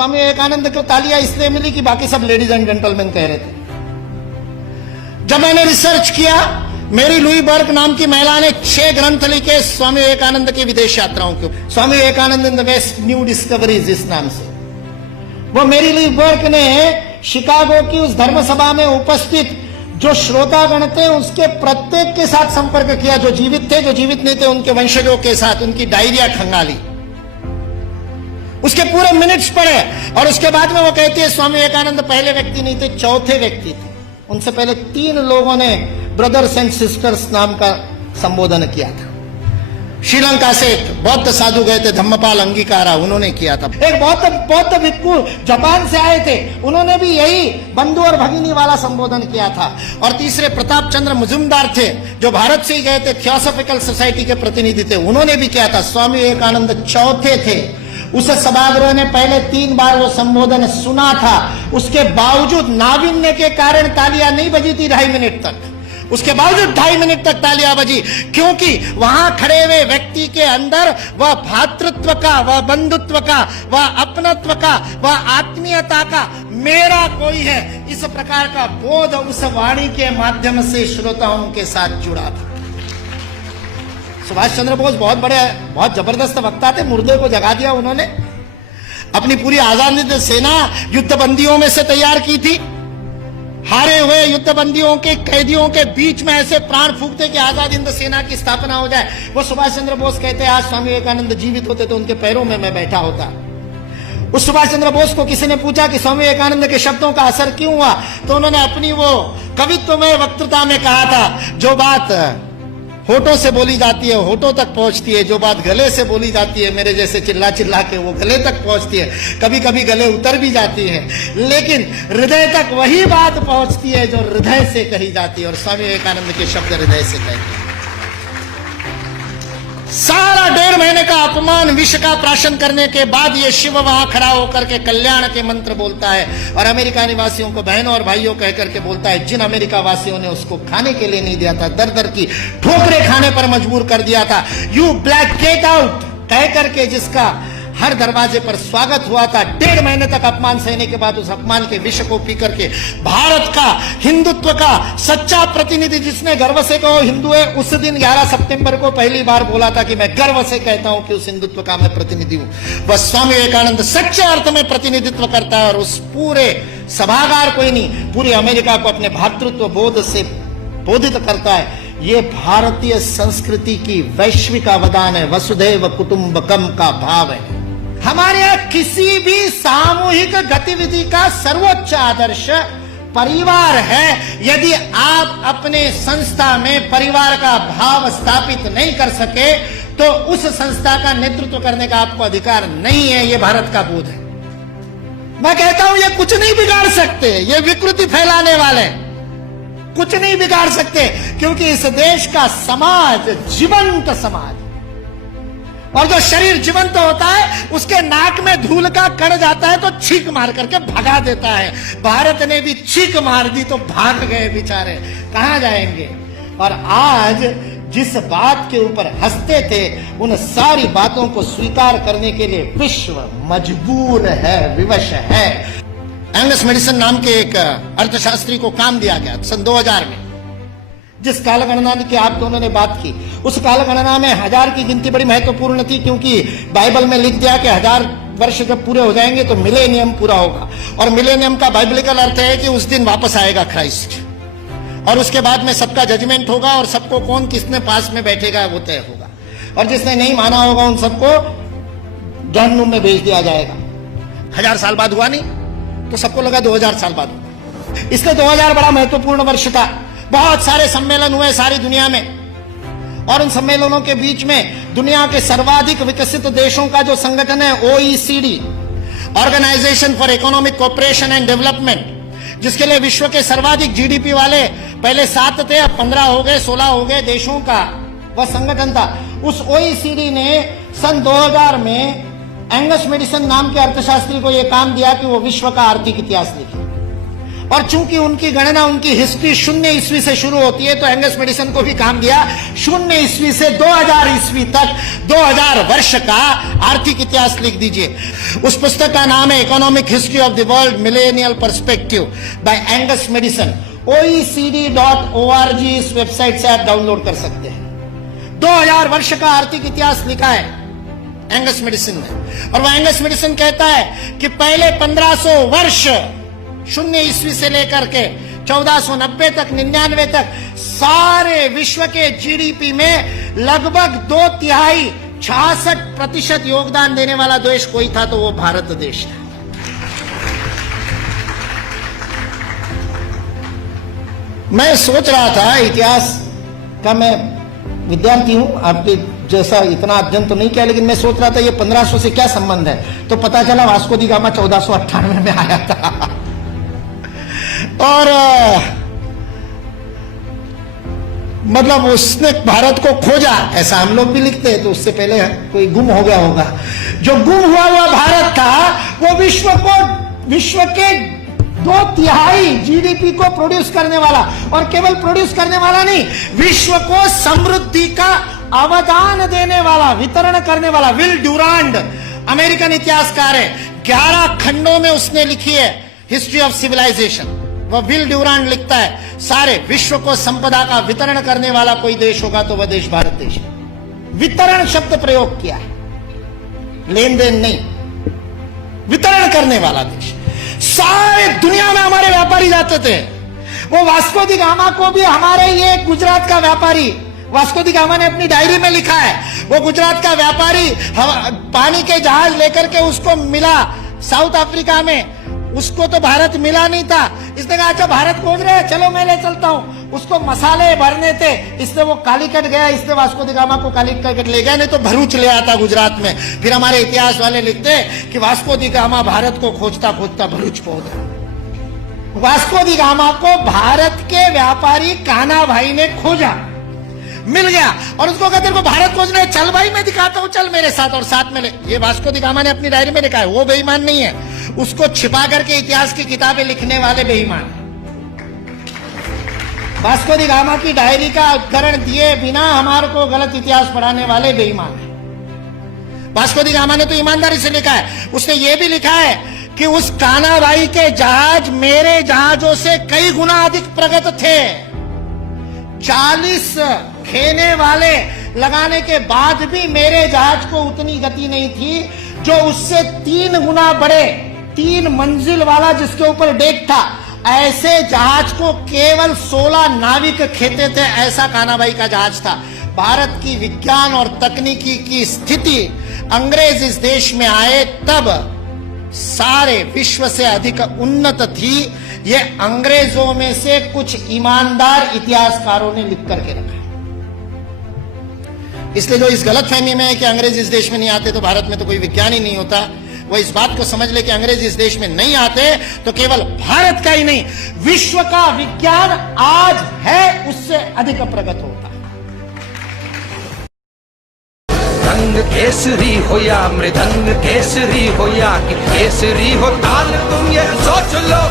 स्वामी विवेकानंद को तालियां इसलिए मिली कि बाकी सब लेडीज एंड जेंटलमैन कह रहे थे। जब मैंने रिसर्च किया, मेरी लुई बर्ग नाम की महिला ने 6 ग्रंथ लिखे स्वामी विवेकानंद की विदेश यात्राओं के, Swami Vivekananda in the West New Discoveries इस नाम से। वो मेरी लुई बर्ग ने शिकागो की उस धर्म सभा में उपस्थित जो श्रोतागण थे उसके प्रत्येक के साथ संपर्क किया, जो जीवित थे, जो जीवित नहीं थे उनके वंशजों के साथ, उनकी डायरिया खंगाली, उसके पूरे मिनट्स पढ़े। और उसके बाद में वो कहती है स्वामी विवेकानंद पहले व्यक्ति नहीं थे, चौथे व्यक्ति थे। उनसे पहले 3 लोगों ने ब्रदर्स एंड सिस्टर्स नाम का संबोधन किया था। श्रीलंका से एक बौद्ध साधु गए थे, धम्मपाल अंगीकारा, उन्होंने किया था। एक बौद्ध भिक्खु जापान से आए थे, उन्होंने भी यही बंधु और भगिनी वाला संबोधन किया था। और तीसरे प्रताप चंद्र मजुमदार थे, जो भारत से ही गए थे, थियोसॉफिकल सोसाइटी के प्रतिनिधि थे, उन्होंने भी किया था। स्वामी विवेकानंद चौथे थे। उस सभागृह ने पहले 3 बार वो संबोधन सुना था, उसके बावजूद नाविन्य के कारण तालियां नहीं बजी थी 2.5 मिनट तक। उसके बावजूद 2.5 मिनट तक तालियां बजी, क्योंकि वहां खड़े हुए व्यक्ति के अंदर वह भातृत्व का, वह बंधुत्व का, वह अपनत्व का, वह आत्मीयता का, मेरा कोई है, इस प्रकार का बोध उस वाणी के माध्यम से श्रोताओं के साथ जुड़ा था। सुभाष चंद्र बोस बहुत जबरदस्त वक्ता थे, मुर्दे को जगा दिया उन्होंने। अपनी पूरी आजादी सेना युद्धबंदियों में से तैयार की थी। हारे हुए युद्धबंदियों के कैदियों के बीच में ऐसे प्राण फूंकते कि आजाद हिंद सेना की स्थापना हो जाए। वो सुभाष चंद्र बोस कहते हैं आज स्वामी विवेकानंद जीवित होते तो उनके पैरों में मैं बैठा होता। उस सुभाष चंद्र बोस को किसी ने पूछा कि स्वामी विवेकानंद के शब्दों का असर क्यों हुआ, तो उन्होंने अपनी वो कवित्वमय वक्तृता में कहा था, जो बात होठों से बोली जाती है होठों तक पहुंचती है, जो बात गले से बोली जाती है मेरे जैसे चिल्ला चिल्ला के वो गले तक पहुंचती है, कभी कभी गले उतर भी जाती है, लेकिन हृदय तक वही बात पहुंचती है जो हृदय से कही जाती है। और स्वामी विवेकानंद के शब्द हृदय से कहते हैं। सारा 1.5 महीने का अपमान विष का प्राशन करने के बाद ये शिव वहां खड़ा होकर के कल्याण के मंत्र बोलता है और अमेरिका निवासियों को बहनों और भाइयों कह करके बोलता है, जिन अमेरिका वासियों ने उसको खाने के लिए नहीं दिया था, दर दर की ठोकरें खाने पर मजबूर कर दिया था, यू ब्लैक गेट आउट कह करके जिसका हर दरवाजे पर स्वागत हुआ था, 1.5 महीने तक अपमान सहने के बाद उस अपमान के विष को पी करके भारत का हिंदुत्व का सच्चा प्रतिनिधि जिसने गर्व से कहो हिंदू है, उस दिन 11 सितंबर को पहली बार बोला था कि मैं गर्व से कहता हूं कि उस हिंदुत्व का मैं प्रतिनिधि हूं। बस स्वामी विवेकानंद सच्चे अर्थ में प्रतिनिधित्व करता है और उस पूरे सभागार को ही नहीं, पूरी अमेरिका को अपने भातृत्व बोध से बोधित करता है। ये भारतीय संस्कृति की वैश्विक अवदान है, वसुधैव कुटुंबकम का भाव है। हमारे यहां किसी भी सामूहिक गतिविधि का सर्वोच्च आदर्श परिवार है। यदि आप अपने संस्था में परिवार का भाव स्थापित नहीं कर सके तो उस संस्था का नेतृत्व करने का आपको अधिकार नहीं है। यह भारत का बोध है। मैं कहता हूं ये कुछ नहीं बिगाड़ सकते, ये विकृति फैलाने वाले कुछ नहीं बिगाड़ सकते, क्योंकि इस देश का समाज जीवंत समाज, और जो शरीर जीवंत होता है उसके नाक में धूल का कण जाता है तो छींक मार करके भगा देता है। भारत ने भी छींक मार दी तो भाग गए बेचारे, कहां जाएंगे। और आज जिस बात के ऊपर हंसते थे उन सारी बातों को स्वीकार करने के लिए विश्व मजबूर है, विवश है। एंगस मेडिसन नाम के एक अर्थशास्त्री को काम दिया गया सन 2000 में। जिस कालगणना की आप दोनों ने बात की, उस कालगणना में 1000 की गिनती बड़ी महत्वपूर्ण थी, क्योंकि बाइबल में लिख दिया कि 1000 वर्ष जब पूरे हो जाएंगे तो मिलेनियम पूरा होगा। और मिलेनियम का बाइबलिकल अर्थ है कि उस दिन वापस आएगा क्राइस्ट, और उसके बाद में सबका जजमेंट होगा और सबको कौन किसने पास में बैठेगा वो तय होगा, और जिसने नहीं माना होगा उन सबको जहन्नुम में भेज दिया जाएगा। 1000 साल बाद हुआ नहीं तो सबको लगा 2000 साल बाद हुआ। इसलिए 2000 बड़ा महत्वपूर्ण वर्ष था। बहुत सारे सम्मेलन हुए सारी दुनिया में, और उन सम्मेलनों के बीच में दुनिया के सर्वाधिक विकसित देशों का जो संगठन है OECD, organisation for economic cooperation and development, जिसके लिए विश्व के सर्वाधिक GDP वाले पहले 7 थे, अब 15 हो गए, 16 हो गए देशों का वह संगठन था। उस OECD ने सन 2000 में एंगस मेडिसन नाम के अर्थशास्त्री को यह काम दिया कि वो विश्व का आर्थिक इतिहास लिखे। और चूंकि उनकी गणना, उनकी हिस्ट्री 0 ईस्वी से शुरू होती है, तो एंगस मेडिसन को भी काम दिया 0 ईस्वी से 2000 ईस्वी तक 2000 वर्ष का आर्थिक इतिहास लिख दीजिए। उस पुस्तक का नाम है economic history of the world millennial perspective by Angus Maddison. OECD.org इस वेबसाइट से आप डाउनलोड कर सकते हैं। 2000 वर्ष का आर्थिक इतिहास लिखा है एंगस मेडिसन ने। और वह एंगस मेडिसन कहता है कि पहले 1500 वर्ष 0 ईस्वी से लेकर के 1490 तक 99 तक सारे विश्व के जीडीपी में लगभग 2/3 66% योगदान देने वाला देश कोई था तो वो भारत देश था। मैं सोच रहा था, इतिहास का मैं विद्यार्थी हूं, आपके जैसा इतना अध्ययन तो नहीं किया, लेकिन मैं सोच रहा था ये 1500 से क्या संबंध है। तो पता चला वास्को दी गामा 1498 में आया था। और मतलब उसने भारत को खोजा, ऐसा हम लोग भी लिखते हैं, तो उससे पहले कोई गुम हो गया होगा। जो गुम हुआ भारत था वो विश्व के 2/3 जीडीपी को प्रोड्यूस करने वाला, और केवल प्रोड्यूस करने वाला नहीं, विश्व को समृद्धि का अवदान देने वाला, वितरण करने वाला। विल ड्यूरांड अमेरिकन इतिहासकार है, 11 खंडों में उसने लिखी है हिस्ट्री ऑफ सिविलाइजेशन। वह विल ड्यूरांड लिखता है सारे विश्व को संपदा का वितरण करने वाला कोई देश होगा तो वह देश भारत देश है। वितरण शब्द प्रयोग किया है, लेन देन नहीं, वितरण करने वाला देश। सारे दुनिया में हमारे व्यापारी जाते थे। वो वास्को दी गामा को भी हमारे ये गुजरात का व्यापारी, वास्को दी गामा ने अपनी डायरी में लिखा है, वो गुजरात का व्यापारी पानी के जहाज लेकर के उसको मिला साउथ अफ्रीका में। उसको तो भारत मिला नहीं था। इसने कहा अच्छा भारत खोज रहे हैं, चलो मैं ले चलता हूं। उसको मसाले भरने थे, इसलिए वो कालीकट गया, इसलिए वास्को दी गामा को कालीकट ले गया, नहीं तो भरूच ले आता गुजरात में। फिर हमारे इतिहास वाले लिखते कि वास्को दी गामा भारत को खोजता खोजता भरूच पहुंच गया। वास्को दी गामा को भारत के व्यापारी कान्हा भाई ने खोजा, मिल गया, और उसको कहते हैं भारत खोजना है, चल भाई मैं दिखाता हूं, चल मेरे साथ, और साथ में ले। ये वास्को दी गामा ने अपनी डायरी में लिखा है, वो बेईमान नहीं है, उसको छिपा करके इतिहास की किताबें लिखने वाले बेईमान। वास्को दी गामा की डायरी का उद्धरण दिए बिना हमारे को गलत इतिहास पढ़ाने वाले बेईमान है। वास्को दी गामा ने तो ईमानदारी से लिखा है। उसने ये भी लिखा है कि उस कान्हा भाई के जहाज मेरे जहाजों से कई गुना अधिक प्रगत थे। 40 खेने वाले लगाने के बाद भी मेरे जहाज को उतनी गति नहीं थी, जो उससे 3 गुना बड़े 3 मंजिल वाला जिसके ऊपर डेक था, ऐसे जहाज को केवल 16 नाविक खेते थे। ऐसा कान्हा भाई का जहाज था। भारत की विज्ञान और तकनीकी की स्थिति अंग्रेज इस देश में आए तब सारे विश्व से अधिक उन्नत थी। ये अंग्रेजों में से कुछ ईमानदार इतिहासकारों ने लिख करके रखा। इसलिए जो इस गलतफहमी में है कि अंग्रेज इस देश में नहीं आते तो भारत में तो कोई विज्ञान ही नहीं होता, वो इस बात को समझ ले कि अंग्रेज इस देश में नहीं आते तो केवल भारत का ही नहीं, विश्व का विज्ञान आज है उससे अधिक प्रगत होता। रंग केसरी हो या मृदंग केसरी हो या कि केसरी हो ताल, तुम ये सोच लो।